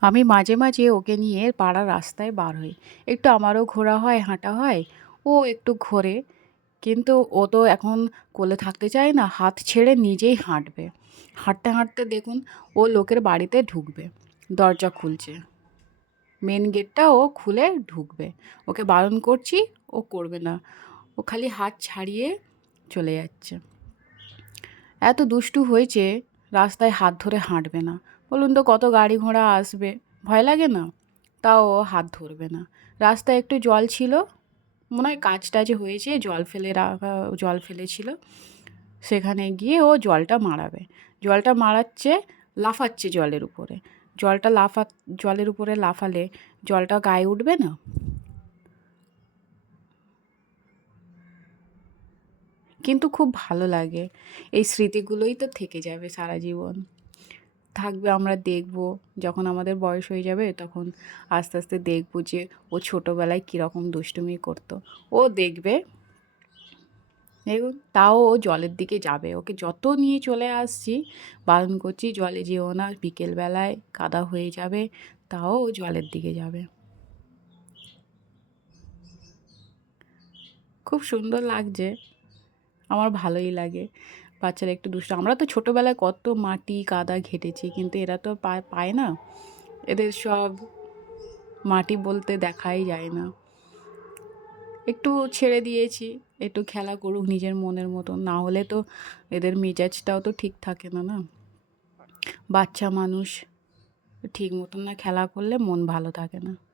আমি মাঝে মাঝে ওকে নিয়ে পাড়ার রাস্তায় বার হই। একটু আমারও ঘোরা হয়, হাঁটা হয়। ও একটু ঘোরে। কিন্তু ও তো এখন কোলে থাকতে চায় না। হাত ছেড়ে নিজেই হাঁটবে। হাঁটতে হাঁটতে দেখুন ও লোকের বাড়িতে ঢুকবে। দরজা খুলছে। মেন গেটটা ও খুলে ঢুকবে। ওকে বারণ করছি, ও করবে না। ও খালি হাত ছাড়িয়ে চলে যাচ্ছে। এত দুষ্টু হয়েছে, রাস্তায় হাত ধরে হাঁটবে না। বলুন তো কত গাড়ি ঘোড়া আসবে, ভয় লাগে না? তাও ও হাত ধরবে না। রাস্তায় একটু জল ছিল, মনে হয় কাজ টাজ হয়েছে, জল ফেলে রাখা, জল ফেলেছিল। সেখানে গিয়ে ও জলটা মারাবে। জলটা মারাচ্ছে, লাফাচ্ছে জলের উপরে। জলটা লাফা জলের উপরে লাফালে জলটা গায়ে উঠবে না? কিন্তু খুব ভালো লাগে। এই স্মৃতিগুলোই তো থেকে যাবে সারা জীবন। থাকবে, আমরা দেখব। যখন আমাদের বয়স হয়ে যাবে তখন আস্তে আস্তে দেখব যে ও ছোটোবেলায় কীরকম দুষ্টুমি করতো। ও দেখবে, দেখুন তাও ও জলের দিকে যাবে। ওকে যত নিয়ে চলে আসছি, বারণ করছি জলে যেও না, বিকেলবেলায় কাদা হয়ে যাবে, তাও ও জলের দিকে যাবে। খুব সুন্দর লাগছে। আমার ভালোই লাগে। বাচ্চারা একটু দুষ্টু। আমরা তো ছোটোবেলায় কত মাটি কাদা ঘেঁটেছি, কিন্তু এরা তো পায় না। এদের সব মাটি বলতে দেখাই যায় না। একটু ছেড়ে দিয়েছি, একটু খেলা করুক নিজের মনের মতন। না হলে তো এদের মেজাজটাও তো ঠিক থাকে না, না? বাচ্চা মানুষ ঠিক মতন না খেলা করলে মন ভালো থাকে না।